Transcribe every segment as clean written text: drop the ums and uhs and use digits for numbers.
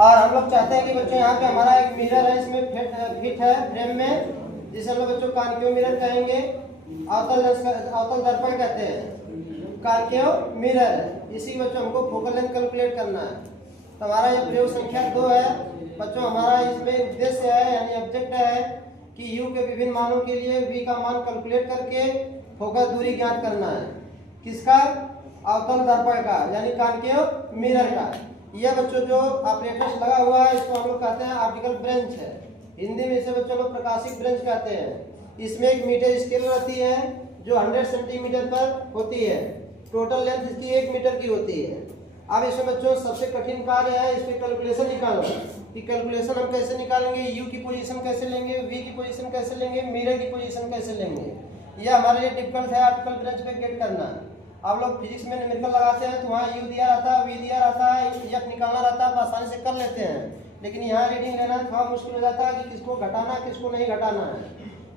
और हम लोग चाहते हैं कि बच्चों यहाँ पे हमारा एक मिरर है, इसमें फिट है फ्रेम में, जिसे हम लोग बच्चों कॉन्केव मिरर कहेंगे, अवतल दर्पण कहते हैं, कॉन्केव मिरर है। इसी बच्चों हमको फोकल लेंथ कैलकुलेट करना है। तो हमारा ये प्रयोग संख्या 2 है बच्चों। हमारा इसमें उद्देश्य है यानी ऑब्जेक्ट है कि u के विभिन्न मानों के लिए v का मान कैलकुलेट करके फोकस दूरी ज्ञात करना है। किसका? अवतल दर्पण का यानी कॉन्केव मिरर का। यह बच्चों जो ऑपरेटर्स लगा हुआ है इसको हम लोग कहते हैं ऑप्टिकल ब्रेंच है। हिंदी में इसे बच्चों लोग प्रकाशिक ब्रेंच कहते हैं। इसमें एक मीटर स्केल रहती है जो 100 सेंटीमीटर पर होती है। टोटल लेंथ इसकी 1 मीटर की होती है। अब इसमें बच्चों सबसे कठिन कार्य है इसमें कैलकुलेशन निकालना। कि कैलकुलेशन हम कैसे निकालेंगे, u की पोजीशन कैसे लेंगे, v की पोजीशन कैसे लेंगे, मिरर की पोजीशन कैसे लेंगे। यह हमारे लिए डिफिकल्ट है ऑप्टिकल ब्रेंच पे गेट करना। आप लोग फिजिक्स में न्यूमेरिकल लगाते हैं तो वहाँ u दिया रहता है, v दिया रहता है, f निकालना रहता है, आसानी से कर लेते हैं। लेकिन यहाँ रीडिंग लेना थोड़ा मुश्किल हो जाता है कि किसको घटाना किसको नहीं घटाना है।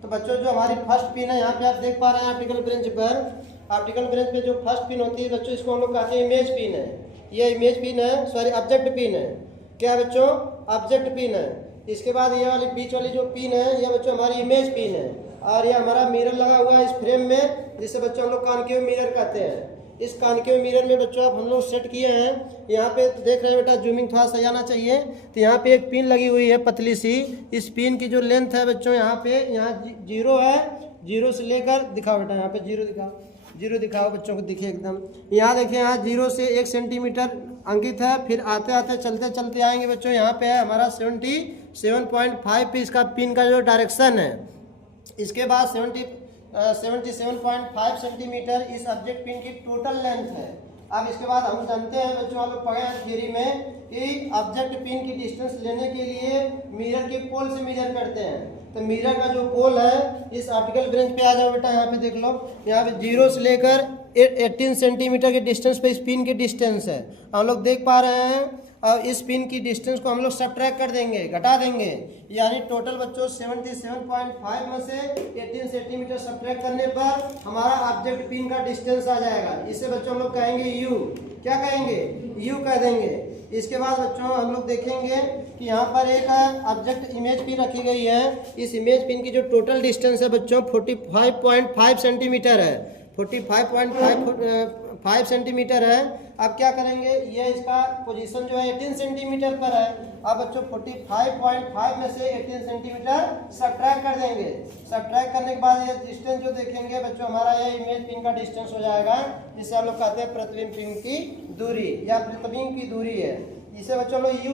तो बच्चों जो हमारी फर्स्ट पिन है यहाँ पे आप देख पा रहे हैं ऑप्टिकल ब्रेंच पर। ऑप्टिकल ब्रेंच पे जो फर्स्ट पिन होती है बच्चों इसको हम लोग कहते हैं इमेज पिन है। ये इमेज पिन है, सॉरी ऑब्जेक्ट पिन है। क्या बच्चों? ऑब्जेक्ट पिन है। इसके बाद ये वाली बीच वाली जो पिन है ये बच्चों हमारी इमेज पिन है। और ये हमारा मिरर लगा हुआ है इस फ्रेम में, जिसे बच्चों हम लोग कॉन्केव मिरर कहते हैं। इस कॉन्केव मिरर में बच्चों आप हम लोग सेट किए हैं। यहाँ पे तो देख रहे हैं बेटा, जूमिंग थोड़ा सा जाना चाहिए। तो यहाँ पे एक पिन लगी हुई है पतली सी। इस पिन की जो लेंथ है बच्चों यहाँ पे जीरो है। जीरो से लेकर दिखाओ बेटा, यहाँ पे जीरो दिखाओ, जीरो दिखाओ बच्चों को दिखे एकदम। यहाँ देखिए, यहाँ 0 से 1 सेंटीमीटर अंकित है। फिर आते आते चलते चलते आएंगे बच्चों, यहाँ पे है हमारा 77.5 पे इसका पिन का जो डायरेक्शन है। इसके बाद 77.5 सेंटीमीटर इस ऑब्जेक्ट पिन की टोटल लेंथ है। अब इसके बाद हम जानते हैं बच्चों, आप लोग पढ़े हैं थ्योरी में कि ऑब्जेक्ट पिन की डिस्टेंस लेने के लिए मिरर के पोल से मेजर करते हैं। तो मिरर का जो पोल है इस ऑप्टिकल ब्रेंच पे आ जाओ बेटा, यहाँ पे देख लो। यहाँ पे 0 से लेकर 18 सेंटीमीटर के डिस्टेंस पे इस पिन की डिस्टेंस है। हम लोग देख पा रहे हैं। और इस पिन की डिस्टेंस को हम लोग सब्ट्रैक्ट कर देंगे, घटा देंगे। यानी टोटल बच्चों 77.5 में से 18 सेंटीमीटर सब्ट्रैक्ट करने पर हमारा ऑब्जेक्ट पिन का डिस्टेंस आ जाएगा। इसे बच्चों हम लोग कहेंगे u। क्या कहेंगे? u कह देंगे। इसके बाद बच्चों हम लोग देखेंगे कि यहाँ पर एक ऑब्जेक्ट इमेज पिन रखी गई है। इस इमेज पिन की जो टोटल डिस्टेंस है बच्चों 45.5 सेंटीमीटर है। 45.5 सेंटीमीटर है। अब क्या करेंगे, ये इसका पोजीशन जो है 18 सेंटीमीटर पर है। अब बच्चों 45.5 में से 18 सेंटीमीटर सब्ट्रैक्ट कर देंगे। सब्ट्रैक्ट करने के बाद ये डिस्टेंस जो देखेंगे बच्चों हमारा ये इमेज पिन का डिस्टेंस हो जाएगा, जिसे हम लोग कहते हैं प्रतिबिंब पिन की दूरी या प्रतिबिंब की दूरी है। इसे बच्चों लोग